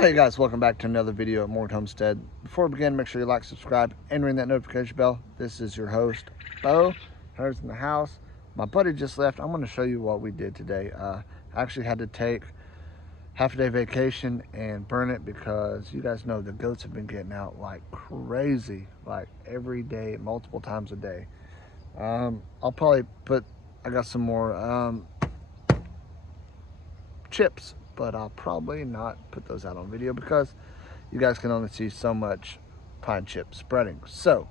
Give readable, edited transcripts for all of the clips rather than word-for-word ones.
Well, hey guys, welcome back to another video at Homestead. Before we begin, make sure you like, subscribe, and ring that notification bell. This is your host, Bo. Her's in the house. My buddy just left. I'm going to show you what we did today. I actually had to take half a day vacation and burn it because you guys know the goats have been getting out like crazy, like every day, multiple times a day. I'll probably I got some more chips, but I'll probably not put those out on video because you guys can only see so much pine chip spreading. So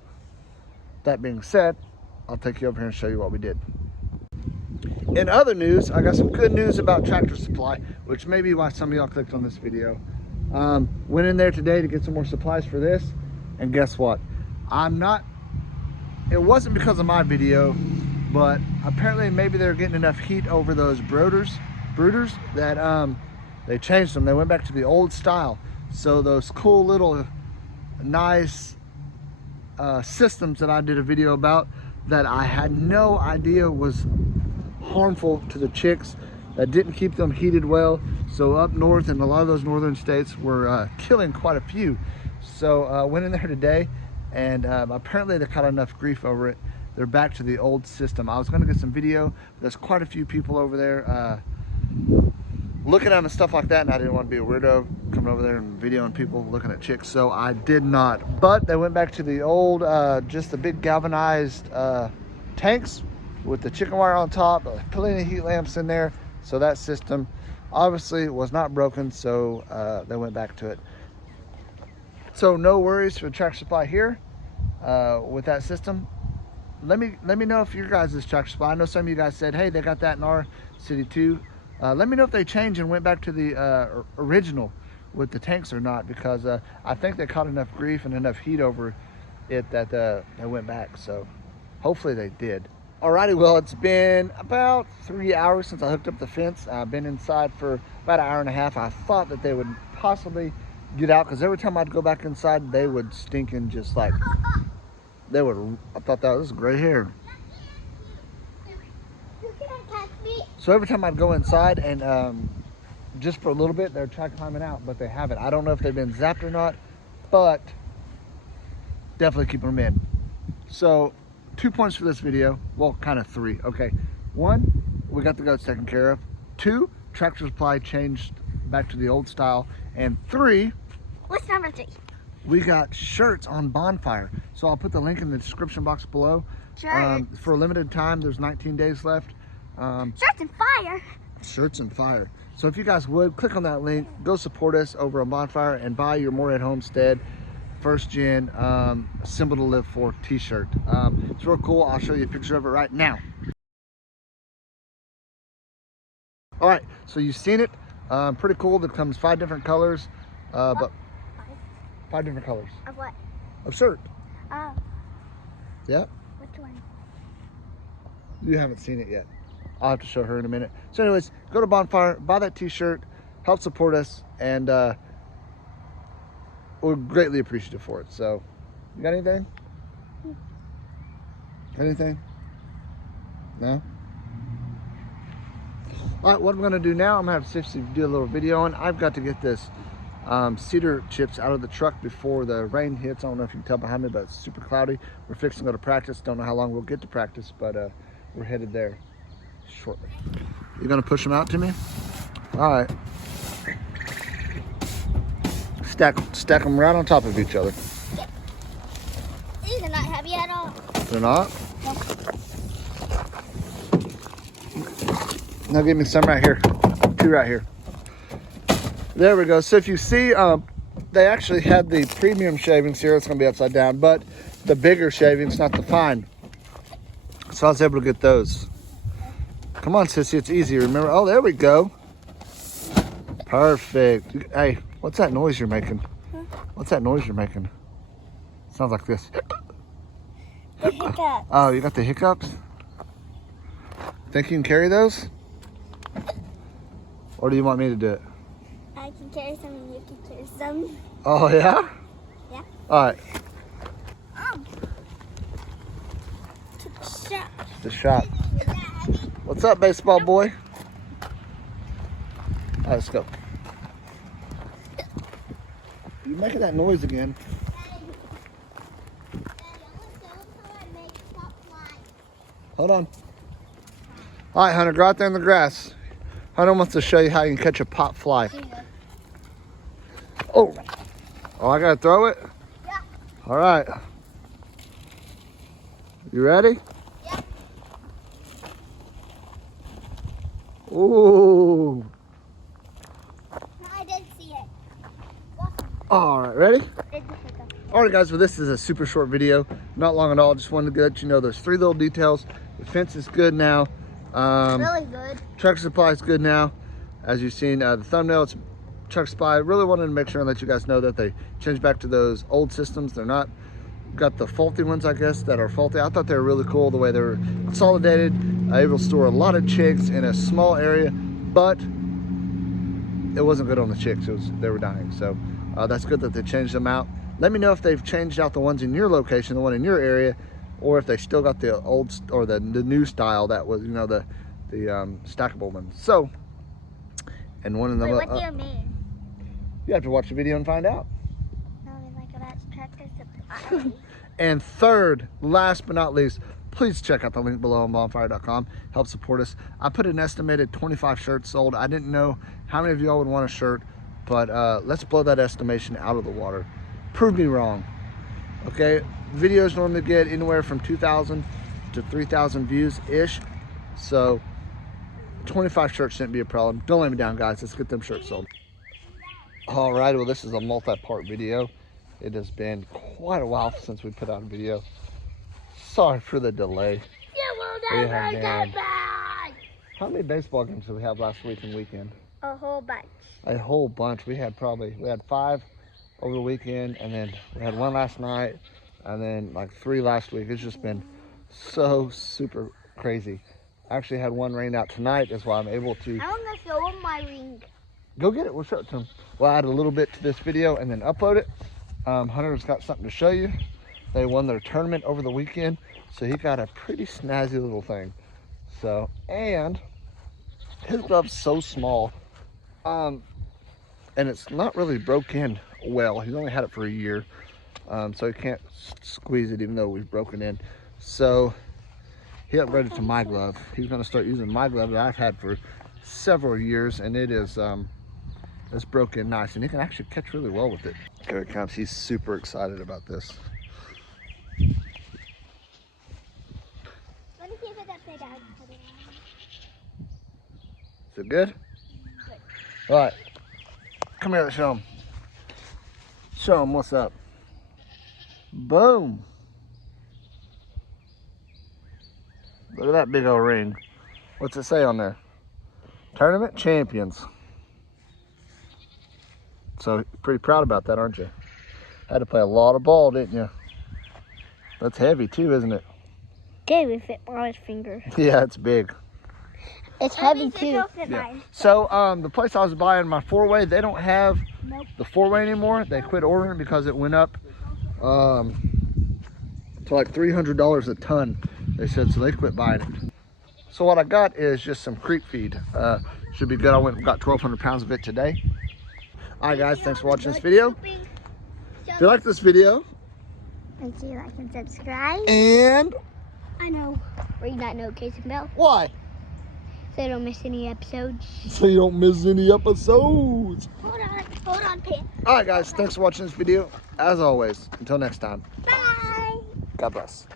that being said, I'll take you over here and show you what we did. In other news, I got some good news about Tractor Supply, which may be why some of y'all clicked on this video. Went in there today to get some more supplies for this, and guess what? It wasn't because of my video, but apparently maybe they're getting enough heat over those brooders that they changed them. They went back to the old style. So those cool little nice systems that I did a video about that I had no idea was harmful to the chicks, that didn't keep them heated well. So up north in a lot of those northern states were killing quite a few. So went in there today, and apparently they caught enough grief over it. They're back to the old system. I was going to get some video, but there's quite a few people over there looking at them and stuff like that, and I didn't want to be a weirdo coming over there and videoing people looking at chicks, so I did not. But they went back to the old, just the big galvanized tanks with the chicken wire on top, plenty of heat lamps in there. So that system obviously was not broken, so they went back to it. So no worries for Tractor Supply here with that system. Let me know if your guys' Tractor Supply. I know some of you guys said, hey, they got that in our city too. Let me know if they changed and went back to the original with the tanks or not, because I think they caught enough grief and enough heat over it that they went back. So hopefully they did. Alrighty, well, it's been about 3 hours since I hooked up the fence. I've been inside for about an hour and a half. I thought that they would possibly get out, because every time I'd go back inside, they would stink and just like, they would, I thought that was gray hair. So every time I'd go inside and just for a little bit, they'd try climbing out, but they haven't. I don't know if they've been zapped or not, but definitely keep them in. So 2 points for this video. Well, kind of 3. Okay. 1, we got the goats taken care of. 2, Tractor Supply changed back to the old style. And 3, what's number 3? We got shirts on Bonfire. So I'll put the link in the description box below. For a limited time, there's 19 days left. Shirts and fire. Shirts and fire. So if you guys would, click on that link, go support us over on Bonfire and buy your More at Homestead first gen Symbol to Live For t-shirt. It's real cool. I'll show you a picture of it right now. All right, so you've seen it. Pretty cool. There comes 5 different colors, but 5 different colors. Of what? Of shirt. Oh. Yeah. Which one? You haven't seen it yet. I'll have to show her in a minute. So anyways, go to Bonfire, buy that t-shirt, help support us, and we're greatly appreciative for it. So, you got anything? Anything? No? All right, what I'm gonna do now, I'm gonna have Sissy do a little video, and I've got to get this cedar chips out of the truck before the rain hits. I don't know if you can tell behind me, but it's super cloudy. We're fixing to go to practice. Don't know how long we'll get to practice, but we're headed there shortly. You gonna push them out to me? All right. Stack them right on top of each other. These are not heavy at all. They're not? Nope. Now give me some right here. 2 right here. There we go. So if you see, they actually had the premium shavings here. It's going to be upside down, but the bigger shavings, not the fine. So I was able to get those. Come on, Sissy, it's easy. Remember? Oh, there we go. Perfect. Hey, what's that noise you're making? What's that noise you're making? Sounds like this. The hiccups. Oh, you got the hiccups? Think you can carry those? Or do you want me to do it? I can carry some and you can carry some. Oh, yeah? Yeah. All right. To the shop. The shop. What's up, baseball boy? All right, let's go. You're making that noise again. Hold on. All right, Hunter, go out there in the grass. Hunter wants to show you how you can catch a pot fly. Oh, I gotta throw it? Yeah. All right. You ready? Yeah. Ooh. I did see it. All right, ready? Did the hiccup. All right, guys, well, this is a super short video. Not long at all. Just wanted to let you know those 3 little details. The fence is good now. Really good. Truck supply is good now. As you've seen the thumbnail, it's truck supply. Really wanted to make sure and let you guys know that they changed back to those old systems. They're not got the faulty ones, I guess, that are faulty. I thought they were really cool the way they were consolidated, able to store a lot of chicks in a small area, but it wasn't good on the chicks. They were dying. So that's good that they changed them out. Let me know if they've changed out the ones in your location, the one in your area, or if they still got the old or the new style that was, you know, the stackable ones. So, and one of them. Wait, what do you mean? You have to watch the video and find out. No, I mean like about tractor supply. And third, last but not least, please check out the link below on bonfire.com. Help support us. I put an estimated 25 shirts sold. I didn't know how many of y'all would want a shirt, but let's blow that estimation out of the water. Prove me wrong. Okay, videos normally get anywhere from 2,000 to 3,000 views ish. So 25 shirts shouldn't be a problem. Don't let me down, guys. Let's get them shirts sold. All right, well, this is a multi-part video. It has been quite a while since we put out a video. Sorry for the delay. You will never get back. How many baseball games did we have last week and weekend? A whole bunch. A whole bunch. We had 5 over the weekend, and then we had 1 last night, and then like 3 last week. It's just been so super crazy. I actually had 1 rain out tonight. That's why I'm able to I want to show them my ring. go get it. We'll show it to them. We'll add a little bit to this video and then upload it. Hunter's got something to show you. They won their tournament over the weekend, so he got a pretty snazzy little thing. So, and his glove's so small, and it's not really broke in well. He's only had it for a year, so he can't squeeze it even though we've broken in. So he upgraded to my glove. He's going to start using my glove that I've had for several years, and it is it's broken nice, and he can actually catch really well with it. Here it comes. He's super excited about this. Let me see if it's upside down. Is it good? Good. All right, come here, let's show him. Show him what's up. Boom. Look at that big old ring. What's it say on there? Tournament champions. So pretty proud about that, aren't you? Had to play a lot of ball, didn't you? That's heavy too, isn't it? Okay, we fit on his finger. Yeah, it's big. It's heavy too. Yeah. So the place I was buying my 4-way, they don't have the 4-way anymore. They quit ordering because it went up to like $300 a ton. They said, so they quit buying it. So what I got is just some creek feed. Should be good. I went and got 1,200 pounds of it today. All right, guys, thanks for watching this video. If you like this video, make sure you like and subscribe. and I know. Ring that notification bell why? so you don't miss any episodes. So you don't miss any episodes. Hold on, Pam. All right, guys, thanks for watching this video. As always, until next time, Bye. God bless.